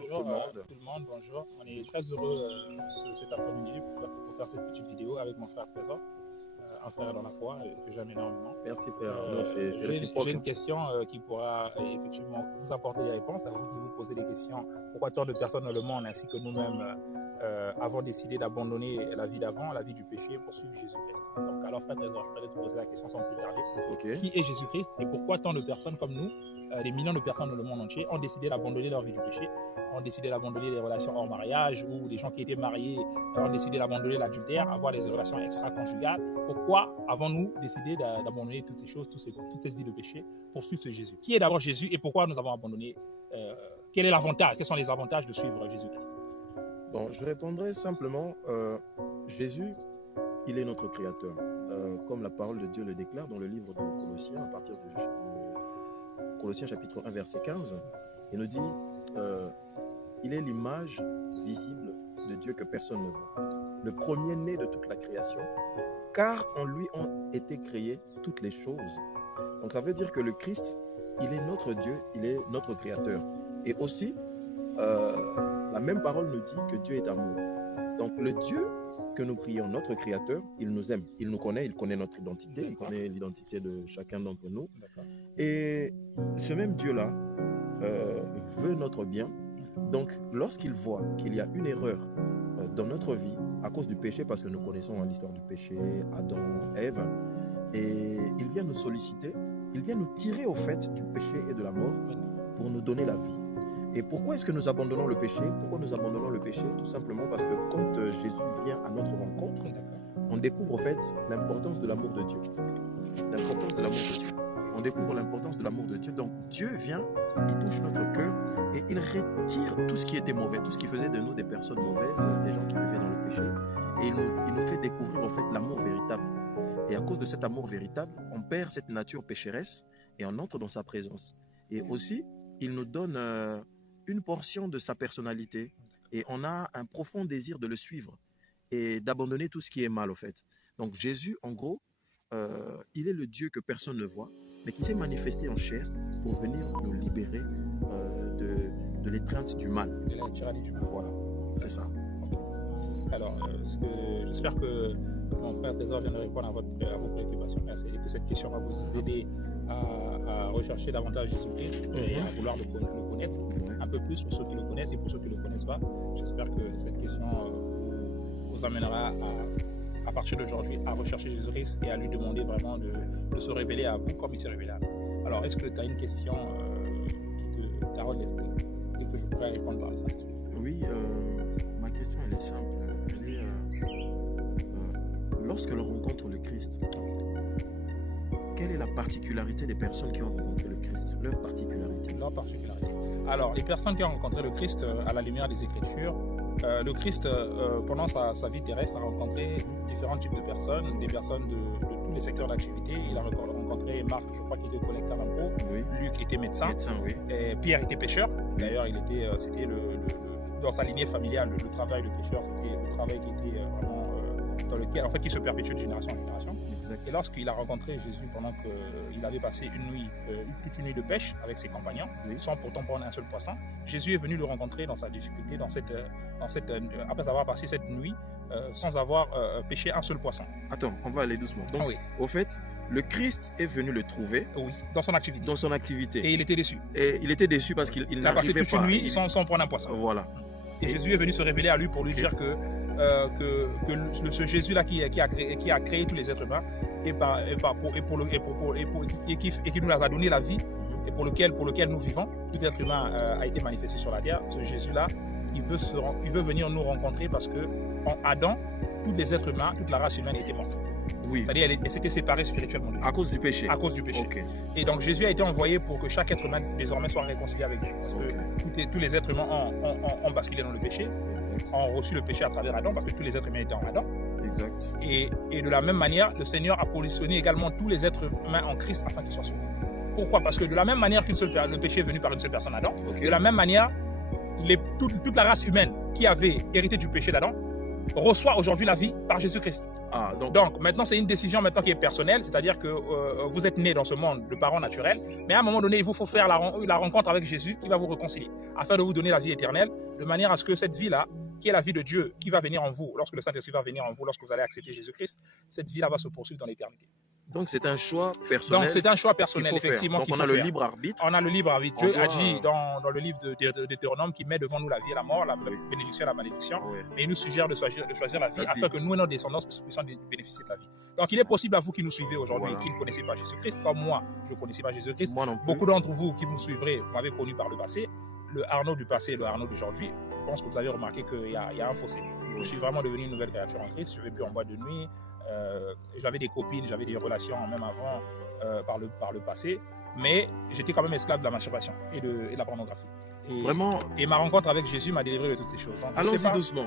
Bonjour tout le monde, bonjour. On est très heureux cet après-midi pour faire cette petite vidéo avec mon frère Trésor, un frère dans la foi que j'aime énormément. Merci frère, c'est réciproque. J'ai une question qui pourra effectivement vous apporter des réponses, à vous qui vous posez des questions. Pourquoi tant de personnes dans le monde ainsi que nous-mêmes avons décidé d'abandonner la vie d'avant, la vie du péché pour suivre Jésus-Christ? Donc alors frère Trésor, je voudrais te poser la question sans plus tarder. Okay. Qui est Jésus-Christ et pourquoi tant de personnes comme nous, des millions de personnes dans le monde entier, ont décidé d'abandonner leur vie du péché, ont décidé d'abandonner les relations hors mariage, ou des gens qui étaient mariés ont décidé d'abandonner l'adultère, avoir des relations extra-conjugales? Pourquoi avons-nous décidé d'abandonner toutes ces choses, toute cette vie de péché pour suivre ce Jésus? Qui est d'abord Jésus et pourquoi nous avons abandonné? Quel est l'avantage? Quels sont les avantages de suivre Jésus-Christ? Bon, je répondrai simplement, Jésus, il est notre créateur. Comme la parole de Dieu le déclare dans le livre de Colossiens, à partir de Colossiens chapitre 1, verset 15, il nous dit, il est l'image visible de Dieu que personne ne voit. Le premier-né de toute la création, car en lui ont été créées toutes les choses. Donc ça veut dire que le Christ, il est notre Dieu, il est notre créateur. Et aussi, la même parole nous dit que Dieu est amour. Donc le Dieu que nous prions, notre créateur, il nous aime, il nous connaît, il connaît notre identité, il connaît l'identité de chacun d'entre nous. Et ce même Dieu-là veut notre bien. Donc lorsqu'il voit qu'il y a une erreur dans notre vie à cause du péché, parce que nous connaissons l'histoire du péché, Adam, Ève, et il vient nous solliciter, il vient nous tirer au fait du péché et de la mort pour nous donner la vie. Et pourquoi est-ce que nous abandonnons le péché? Pourquoi nous abandonnons le péché? Tout simplement parce que quand Jésus vient à notre rencontre, on découvre au fait l'importance de l'amour de Dieu. L'importance de l'amour de Dieu. On découvre l'importance de l'amour de Dieu. Donc Dieu vient, il touche notre cœur et il retire tout ce qui était mauvais, tout ce qui faisait de nous des personnes mauvaises, des gens qui vivaient dans le péché. Et il nous fait découvrir au fait l'amour véritable. Et à cause de cet amour véritable, on perd cette nature pécheresse et on entre dans sa présence. Et aussi, il nous donne une portion de sa personnalité et on a un profond désir de le suivre et d'abandonner tout ce qui est mal au fait. Donc Jésus, en gros, il est le Dieu que personne ne voit, mais qui s'est manifesté en chair pour venir nous libérer de l'étreinte du mal. De la tyrannie du mal. Voilà, c'est ça. Okay. Alors, j'espère que mon frère Trésor vient de répondre à vos préoccupations et que cette question va vous aider à rechercher davantage Jésus-Christ et à vouloir le connaître un peu plus pour ceux qui le connaissent et pour ceux qui ne le connaissent pas. J'espère que cette question vous amènera à partir d'aujourd'hui à rechercher Jésus-Christ et à lui demander vraiment de se révéler à vous comme il s'est révélé à nous. Alors, est-ce que tu as une question qui te taraude l'esprit et que je pourrais répondre par ça? Oui, ma question elle est simple. Elle est, lorsque l'on rencontre le Christ, quelle est la particularité des personnes qui ont rencontré le Christ? Leur particularité. Leur particularité. Alors, les personnes qui ont rencontré le Christ à la lumière des Écritures, le Christ, pendant sa vie terrestre, a rencontré différents types de personnes, des personnes de tous les secteurs d'activité. Il a rencontré Marc, je crois qu'il était collecteur d'impôts, oui. Luc était médecin, oui. Et Pierre était pêcheur. D'ailleurs, c'était dans sa lignée familiale, le travail de pêcheur, c'était le travail qui était vraiment dans lequel, en fait, qui se perpétue de génération en génération. Exact. Et lorsqu'il a rencontré Jésus pendant qu'il avait passé toute une nuit de pêche avec ses compagnons, oui. Sans pourtant prendre un seul poisson, Jésus est venu le rencontrer dans sa difficulté, après avoir passé cette nuit sans avoir pêché un seul poisson. Attends, on va aller doucement. Donc, oui. Au fait, le Christ est venu le trouver. Oui, dans son activité. Dans son activité. Et il était déçu. Et il était déçu parce qu'il a passé toute une nuit sans prendre un poisson. Voilà. Et Jésus est venu se révéler à lui pour lui dire que ce Jésus-là qui a créé tous les êtres humains et qui nous a donné la vie et pour lequel nous vivons, tout être humain a été manifesté sur la terre. Ce Jésus-là, il veut venir nous rencontrer parce que en Adam, tous les êtres humains, toute la race humaine était morte. Oui. C'est-à-dire qu'elle s'était séparée spirituellement. À cause du péché. À cause du péché. Okay. Et donc Jésus a été envoyé pour que chaque être humain désormais soit réconcilié avec Dieu. Parce que tous les êtres humains ont basculé dans le péché, ont reçu le péché à travers Adam, parce que tous les êtres humains étaient en Adam. Exact. Et de la même manière, le Seigneur a positionné également tous les êtres humains en Christ afin qu'ils soient sauvés. Pourquoi? Parce que de la même manière le péché est venu par une seule personne, Adam, de la même manière, toute la race humaine qui avait hérité du péché d'Adam reçoit aujourd'hui la vie par Jésus-Christ. Ah, Donc maintenant, c'est une décision maintenant qui est personnelle, c'est-à-dire que vous êtes né dans ce monde de parents naturels, mais à un moment donné, il vous faut faire la rencontre avec Jésus qui va vous réconcilier, afin de vous donner la vie éternelle, de manière à ce que cette vie-là, qui est la vie de Dieu, qui va venir en vous, lorsque le Saint-Esprit va venir en vous, lorsque vous allez accepter Jésus-Christ, cette vie-là va se poursuivre dans l'éternité. Donc c'est un choix personnel. Donc c'est un choix personnel, effectivement. Donc on a le libre arbitre. On a le libre arbitre. Dieu a dit dans le livre de Deutéronome qu'il met devant nous la vie et la mort, la bénédiction et la malédiction. Oui. Mais il nous suggère de choisir la vie afin que nous et nos descendants puissions bénéficier de la vie. Donc il est possible à vous qui nous suivez aujourd'hui, qui ne connaissez pas Jésus-Christ, comme moi, je ne connaissais pas Jésus-Christ. Beaucoup d'entre vous qui nous suivrez, vous m'avez connu par le passé. Le Arnaud du passé et le Arnaud d'aujourd'hui, je pense que vous avez remarqué qu'il y a un fossé. Je suis vraiment devenu une nouvelle créature en Christ. Je ne vais plus en boîte de nuit. J'avais des copines, j'avais des relations même avant par le passé, mais j'étais quand même esclave de la masturbation et de la pornographie. Et ma rencontre avec Jésus m'a délivré de toutes ces choses. Allons-y doucement,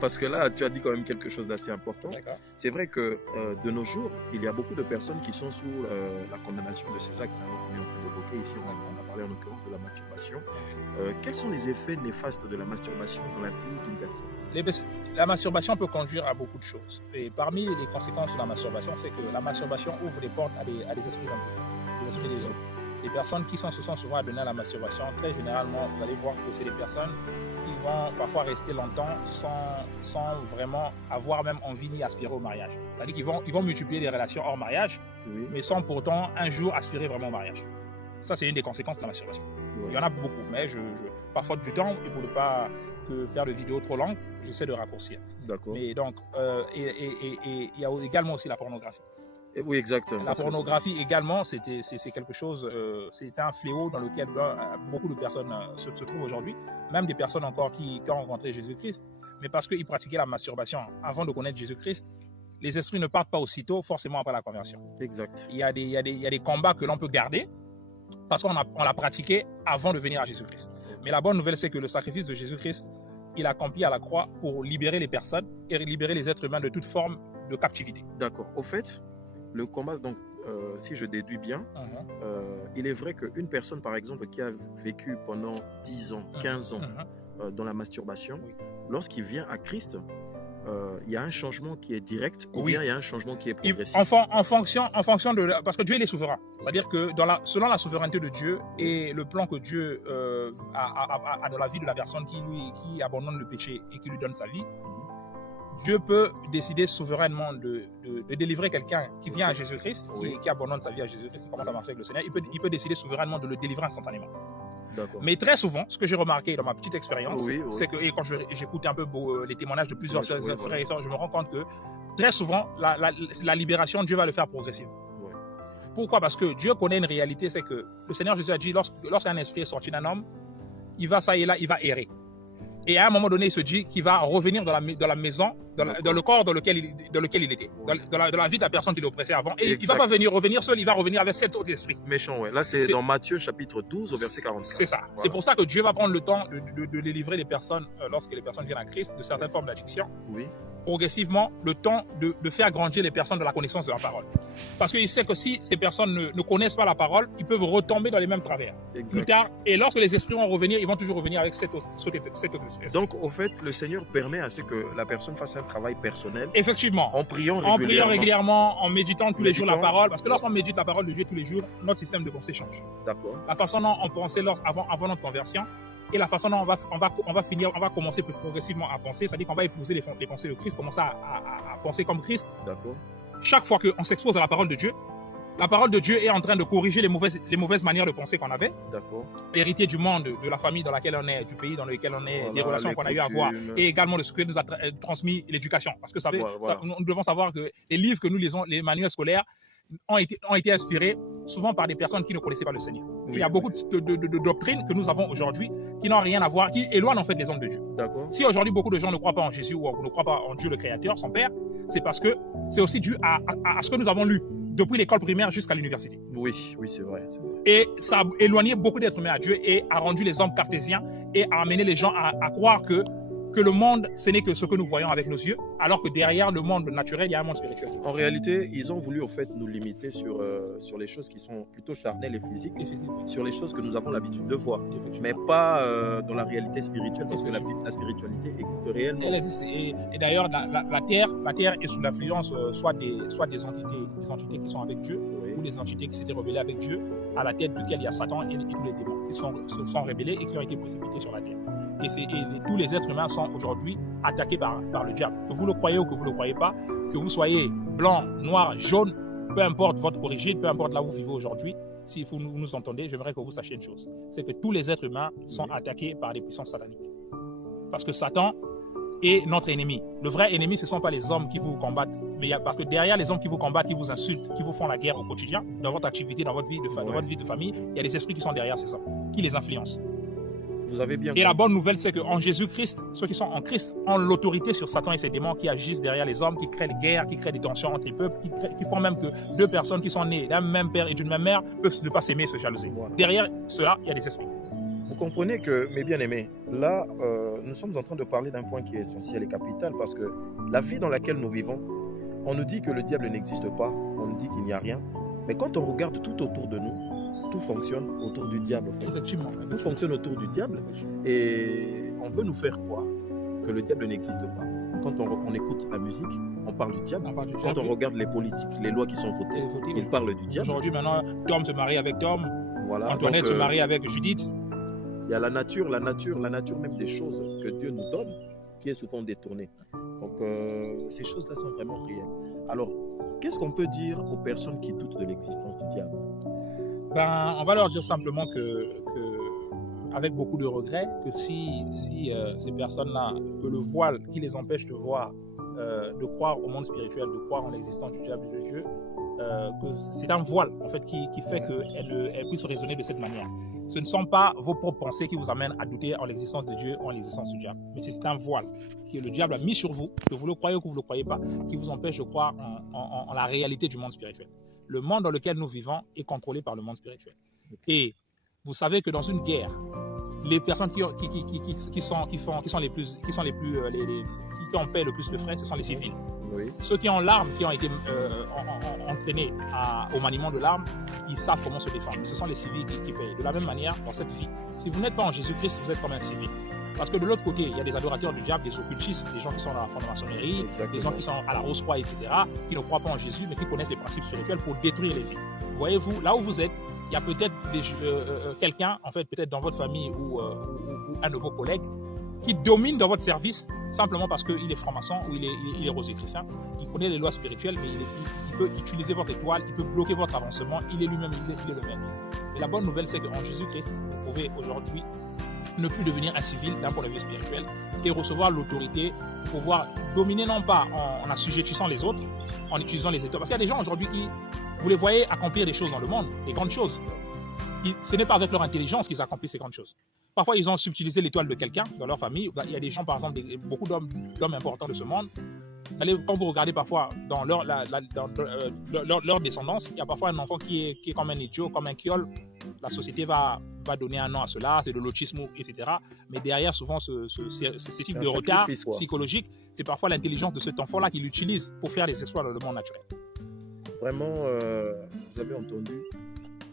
parce que là, tu as dit quand même quelque chose d'assez important. C'est vrai que de nos jours, il y a beaucoup de personnes qui sont sous la condamnation de ces actes. On est en train d'évoquer ici, on a parlé en l'occurrence de la masturbation. Quels sont les effets néfastes de la masturbation dans la vie d'une personne? La masturbation peut conduire à beaucoup de choses. Et parmi les conséquences de la masturbation, c'est que la masturbation ouvre les portes à des esprits d'impur, des esprits des eaux. Les personnes qui se sont souvent adonnées à la masturbation, très généralement, vous allez voir que c'est des personnes qui vont parfois rester longtemps sans vraiment avoir même envie ni aspirer au mariage. C'est-à-dire qu'ils vont multiplier les relations hors mariage, mais sans pourtant un jour aspirer vraiment au mariage. Ça, c'est une des conséquences de la masturbation. Il y en a beaucoup, mais par faute du temps et pour ne pas faire de vidéos trop longues, j'essaie de raccourcir. D'accord. Mais donc, il y a également aussi la pornographie. Oui, exactement. La pornographie également, c'est quelque chose, c'est un fléau dans lequel beaucoup de personnes se trouvent aujourd'hui, même des personnes encore qui ont rencontré Jésus-Christ, mais parce qu'ils pratiquaient la masturbation avant de connaître Jésus-Christ, les esprits ne partent pas aussitôt, forcément après la conversion. Exact. Il y a des combats que l'on peut garder, parce qu'on l'a pratiqué avant de venir à Jésus-Christ. Mais la bonne nouvelle, c'est que le sacrifice de Jésus-Christ, il a accompli à la croix pour libérer les personnes et libérer les êtres humains de toute forme de captivité. D'accord. Au fait, le combat, donc, si je déduis bien, il est vrai qu'une personne, par exemple, qui a vécu pendant 10 ans, 15 ans dans la masturbation, lorsqu'il vient à Christ, il y a un changement qui est direct ou bien il y a un changement qui est progressif. En fonction de... Parce que Dieu, il est souverain. C'est-à-dire que selon la souveraineté de Dieu et le plan que Dieu a dans la vie de la personne qui abandonne le péché et qui lui donne sa vie, Dieu peut décider souverainement de délivrer quelqu'un qui vient à Jésus-Christ, qui abandonne sa vie à Jésus-Christ, qui commence à marcher avec le Seigneur. Il peut décider souverainement de le délivrer instantanément. Mais très souvent, ce que j'ai remarqué dans ma petite expérience, c'est que, et quand j'écoute un peu les témoignages de plusieurs frères et sœurs, je me rends compte que très souvent, la libération, Dieu va le faire progressivement. Pourquoi? Parce que Dieu connaît une réalité, c'est que le Seigneur Jésus a dit, lorsqu'un esprit est sorti d'un homme, il va ça et là, il va errer. Et à un moment donné, il se dit qu'il va revenir dans la maison, dans le corps dans lequel il était, dans la vie de la personne qui l'oppressait avant. Et il ne va pas revenir seul, il va revenir avec 7 autres esprits. Méchant, ouais. Là, c'est dans Matthieu chapitre 12 au verset 44. C'est ça. Voilà. C'est pour ça que Dieu va prendre le temps de délivrer les personnes, lorsque les personnes viennent à Christ, de certaines formes d'addiction. Oui. Progressivement, le temps de faire grandir les personnes dans la connaissance de la parole. Parce qu'il sait que si ces personnes ne connaissent pas la parole, ils peuvent retomber dans les mêmes travers. Exact. Plus tard, et lorsque les esprits vont revenir, ils vont toujours revenir avec cette autre espèce. Donc, au fait, le Seigneur permet à ce que la personne fasse un travail personnel. Effectivement. En priant régulièrement, en méditant tous les jours la parole. Parce que lorsqu'on médite la parole de Dieu tous les jours, notre système de pensée change. D'accord. La façon dont on pensait avant notre conversion, et la façon dont on va commencer progressivement à penser, c'est-à-dire qu'on va épouser les pensées de Christ, commencer à penser comme Christ. D'accord. Chaque fois qu'on s'expose à la parole de Dieu est en train de corriger les mauvaises manières de penser qu'on avait. D'accord. Héritier du monde, de la famille dans laquelle on est, du pays dans lequel on est, des relations qu'on a eu à avoir, et également de ce que nous a transmis l'éducation. Parce que nous devons savoir que les livres que nous lisons, les manuels scolaires, ont été inspirés souvent par des personnes qui ne connaissaient pas le Seigneur. Oui, il y a beaucoup de doctrines que nous avons aujourd'hui qui n'ont rien à voir, qui éloignent en fait les hommes de Dieu. Si aujourd'hui beaucoup de gens ne croient pas en Jésus ou ne croient pas en Dieu le Créateur, son Père, c'est parce que c'est aussi dû à ce que nous avons lu depuis l'école primaire jusqu'à l'université. Oui, c'est vrai. Et ça a éloigné beaucoup d'êtres humains à Dieu et a rendu les hommes cartésiens et a amené les gens à croire que que le monde, ce n'est que ce que nous voyons avec nos yeux, alors que derrière le monde naturel, il y a un monde spirituel. En réalité, ils ont voulu en fait nous limiter sur les choses qui sont plutôt charnelles et physiques, sur les choses que nous avons l'habitude de voir, mais pas dans la réalité spirituelle, parce que la spiritualité existe réellement. Elle existe. Et d'ailleurs, la terre est sous l'influence soit des entités qui sont avec Dieu, Oui. ou des entités qui s'étaient rebellées avec Dieu, à la tête duquel il y a Satan et tous les démons qui se sont rebellés et qui ont été précipités sur la terre. Et tous les êtres humains sont aujourd'hui attaqués par le diable. Que vous le croyez ou que vous ne le croyez pas, que vous soyez blanc, noir, jaune, peu importe votre origine, peu importe là où vous vivez aujourd'hui, si vous nous entendez, j'aimerais que vous sachiez une chose. C'est que tous les êtres humains sont attaqués par des puissances sataniques. Parce que Satan est notre ennemi. Le vrai ennemi, ce ne sont pas les hommes qui vous combattent. Mais parce que derrière les hommes qui vous combattent, qui vous insultent, qui vous font la guerre au quotidien, dans votre activité, dans votre vie de famille, il y a des esprits qui sont derrière ces hommes, qui les influencent. Vous avez bien Et la bonne nouvelle, c'est qu'en Jésus-Christ, ceux qui sont en Christ ont l'autorité sur Satan et ses démons qui agissent derrière les hommes, qui créent des guerres, qui créent des tensions entre les peuples, qui font même que deux personnes qui sont nées d'un même père et d'une même mère peuvent ne pas s'aimer et se jalouser. Voilà. Derrière cela, il y a des esprits. Vous comprenez que, mes bien-aimés, là, nous sommes en train de parler d'un point qui est essentiel et capital, parce que la vie dans laquelle nous vivons, on nous dit que le diable n'existe pas, on nous dit qu'il n'y a rien, mais quand on regarde tout autour de nous, tout fonctionne autour du diable. En fait. Effectivement. Tout fonctionne autour du diable, et on veut nous faire croire que le diable n'existe pas. Quand on écoute la musique, on parle du diable. Quand on regarde les politiques, les lois qui sont votées, ils parlent du diable. Aujourd'hui, maintenant, Tom se marie avec Tom, voilà. Antoinette se marie avec Judith. Il y a la nature même des choses que Dieu nous donne, qui est souvent détournée. Donc, ces choses-là sont vraiment réelles. Alors, qu'est-ce qu'on peut dire aux personnes qui doutent de l'existence du diable? On va leur dire simplement avec beaucoup de regrets, que si ces personnes-là, que le voile qui les empêche de voir, de croire au monde spirituel, de croire en l'existence du diable et de Dieu, que c'est un voile en fait qui fait qu'elles puissent raisonner de cette manière. Ce ne sont pas vos propres pensées qui vous amènent à douter en l'existence de Dieu ou en l'existence du diable, mais c'est un voile que le diable a mis sur vous, que vous le croyez ou que vous ne le croyez pas, qui vous empêche de croire en la réalité du monde spirituel. Le monde dans lequel nous vivons est contrôlé par le monde spirituel. Et vous savez que dans une guerre, les personnes qui en paient le plus de frais, ce sont les civils. Oui. Ceux qui ont l'arme, qui ont été entraînés au maniement de l'arme, ils savent comment se défendre. Ce sont les civils qui payent. De la même manière, dans cette vie, si vous n'êtes pas en Jésus-Christ, vous êtes comme un civil. Parce que de l'autre côté, il y a des adorateurs du diable, des occultistes, des gens qui sont dans la franc-maçonnerie, des gens qui sont à la Rose-Croix, etc., qui ne croient pas en Jésus, mais qui connaissent les principes spirituels pour détruire les vies. Voyez-vous, là où vous êtes, il y a peut-être quelqu'un, en fait, peut-être dans votre famille ou un de vos collègues, qui domine dans votre service simplement parce qu'il est franc-maçon ou il est rosicrucien. Il connaît les lois spirituelles, mais il peut utiliser votre étoile, il peut bloquer votre avancement, il est lui-même, il est le maître. Et la bonne nouvelle, c'est qu'en Jésus-Christ, vous pouvez aujourd'hui ne plus devenir un civil d'un point de vue spirituel et recevoir l'autorité pour pouvoir dominer non pas en assujettissant les autres, en utilisant les étoiles. Parce qu'il y a des gens aujourd'hui qui, vous les voyez accomplir des choses dans le monde, des grandes choses. Ce n'est pas avec leur intelligence qu'ils accomplissent ces grandes choses. Parfois, ils ont subtilisé l'étoile de quelqu'un dans leur famille. Il y a des gens, par exemple, beaucoup d'hommes importants de ce monde. Quand vous regardez parfois dans leur descendance, il y a parfois un enfant qui est comme un idiot, comme un kiol. La société va donner un nom à cela, c'est de l'autisme, etc. Mais derrière, souvent, ce type de retard psychologique, c'est parfois l'intelligence de cet enfant-là qu'il utilise pour faire des exploits dans le monde naturel. Vraiment, vous avez entendu,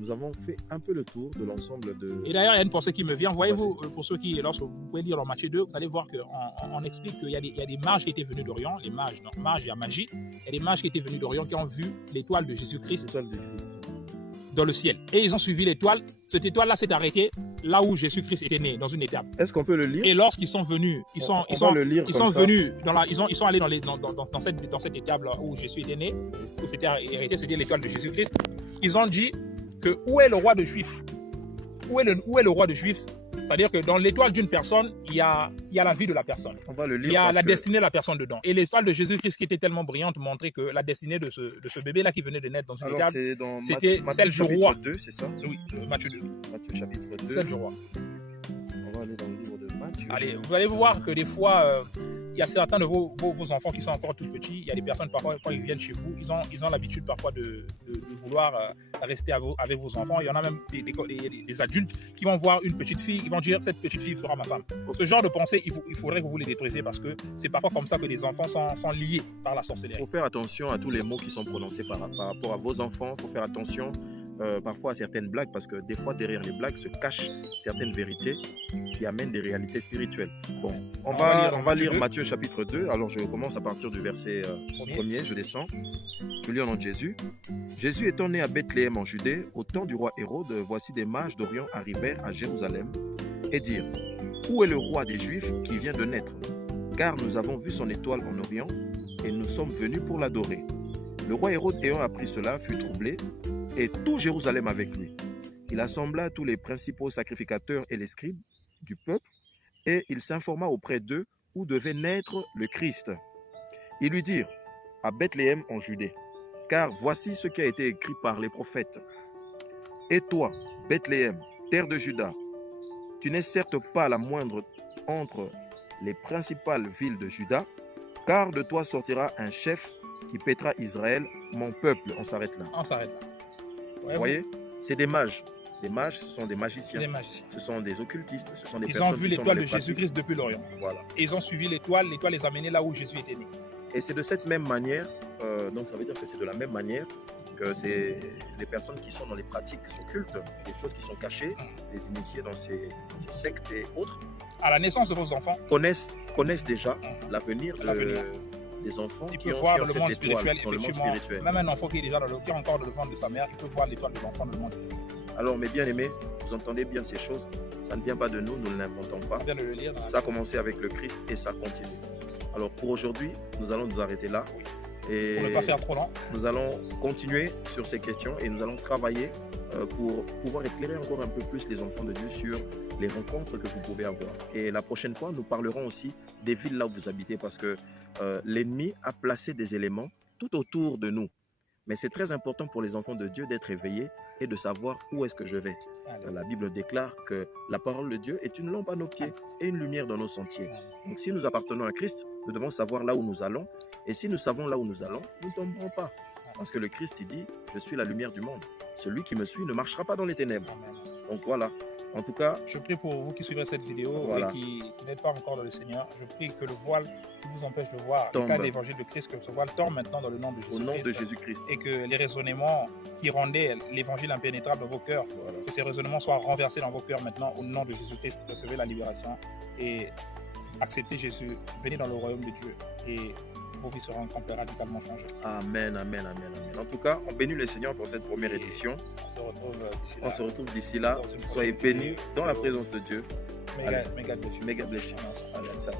nous avons fait un peu le tour de l'ensemble de... Et d'ailleurs, il y a une pensée qui me vient. Voyez-vous, pour ceux qui, lorsque vous pouvez lire dans Matthieu 2, vous allez voir qu'on explique qu'il y a des mages qui étaient venus d'Orient, les mages, non, mages, il y a magie. Il y a des mages qui étaient venus d'Orient qui ont vu l'étoile de Jésus-Christ dans le ciel. Et ils ont suivi l'étoile. Cette étoile-là s'est arrêtée là où Jésus-Christ était né, dans une étape. Est-ce qu'on peut le lire? Et lorsqu'ils sont venus, ils sont allés dans cette étape-là où Jésus était né, où c'était arrêté, c'était l'étoile de Jésus-Christ. Ils ont dit que où est le roi de Juifs? Où est le roi de Juifs? C'est-à-dire que dans l'étoile d'une personne, il y a la vie de la personne. On va le lire. Il y a la destinée de la personne dedans. Et l'étoile de Jésus-Christ qui était tellement brillante montrait que la destinée de ce bébé-là qui venait de naître dans une étape, c'était celle du roi. Matthieu 2, c'est ça? Oui, Matthieu 2. Matthieu chapitre 2. Celle du roi. On va aller dans le livre de Matthieu. Allez, vous allez voir que des fois, il il y a certains de vos enfants qui sont encore tout petits. Il y a des personnes, parfois, quand ils viennent chez vous, ils ont l'habitude parfois de vouloir rester avec vos enfants. Il y en a même des adultes qui vont voir une petite fille, ils vont dire cette petite fille fera ma femme. Ce genre de pensée, il faudrait que vous les détruisiez parce que c'est parfois comme ça que les enfants sont liés par la sorcellerie. Il faut faire attention à tous les mots qui sont prononcés par rapport à vos enfants. Il faut faire attention parfois à certaines blagues parce que des fois derrière les blagues se cachent certaines vérités qui amènent des réalités spirituelles. Bon, on va lire Matthieu chapitre 2. Alors je commence à partir du verset 1er, je descends. Je lis au nom de Jésus. Jésus étant né à Bethléem en Judée, au temps du roi Hérode, voici des mages d'Orient arrivèrent à Jérusalem et dirent: où est le roi des Juifs qui vient de naître? Car nous avons vu son étoile en Orient et nous sommes venus pour l'adorer. Le roi Hérode ayant appris cela fut troublé et tout Jérusalem avec lui. Il assembla tous les principaux sacrificateurs et les scribes du peuple et il s'informa auprès d'eux où devait naître le Christ. Ils lui dirent: à Bethléem en Judée, car voici ce qui a été écrit par les prophètes. Et toi, Bethléem, terre de Juda, tu n'es certes pas la moindre entre les principales villes de Juda, car de toi sortira un chef qui paîtra Israël, mon peuple. On s'arrête là. On s'arrête là. Ouais, vous voyez, c'est des mages. Des mages, ce sont des magiciens. Des magiciens. Ce sont des occultistes. Ce sont des ils personnes ont vu l'étoile de Jésus-Christ depuis l'Orient. Voilà. Et ils ont suivi l'étoile. L'étoile les a menés là où Jésus était né. Et c'est de cette même manière, donc ça veut dire que c'est de la même manière que c'est les personnes qui sont dans les pratiques occultes, les choses qui sont cachées, les initiés dans ces sectes et autres. À la naissance de vos enfants, connaissent déjà l'avenir des enfants qui ont voir le monde spirituel, effectivement. Même un enfant qui est déjà qui est encore dans le ventre de sa mère, il peut voir l'étoile de l'enfant dans le monde spirituel. Alors mes bien-aimés, vous entendez bien ces choses, ça ne vient pas de nous, nous ne l'inventons pas. On vient de le lire ça a commencé avec le Christ et ça continue. Alors pour aujourd'hui, nous allons nous arrêter là. Et pour ne pas faire trop long. Nous allons continuer sur ces questions et nous allons travailler pour pouvoir éclairer encore un peu plus les enfants de Dieu sur les rencontres que vous pouvez avoir. Et la prochaine fois, nous parlerons aussi des villes là où vous habitez parce que l'ennemi a placé des éléments tout autour de nous. Mais c'est très important pour les enfants de Dieu d'être éveillés et de savoir où est-ce que je vais. La Bible déclare que la parole de Dieu est une lampe à nos pieds et une lumière dans nos sentiers. Donc si nous appartenons à Christ, nous devons savoir là où nous allons. Et si nous savons là où nous allons, nous ne tomberons pas. Parce que le Christ, il dit, je suis la lumière du monde. Celui qui me suit ne marchera pas dans les ténèbres. Donc voilà. En tout cas, je prie pour vous qui suivrez cette vidéo et qui n'êtes pas encore dans le Seigneur. Je prie que le voile qui vous empêche de voir le cas de l'évangile de Christ, que ce voile tombe maintenant dans le nom de Jésus-Christ. Au nom de Jésus-Christ. Et que les raisonnements qui rendaient l'évangile impénétrable dans vos cœurs, que ces raisonnements soient renversés dans vos cœurs maintenant au nom de Jésus-Christ. Recevez la libération et acceptez Jésus. Venez dans le royaume de Dieu et vos vies seront radicalement changées. Amen, amen, amen, amen. En tout cas, on bénit le Seigneur pour cette première édition. On se retrouve d'ici là. Soyez bénis dans la présence de Dieu. May God bless you. May God bless you. Amen. Ciao.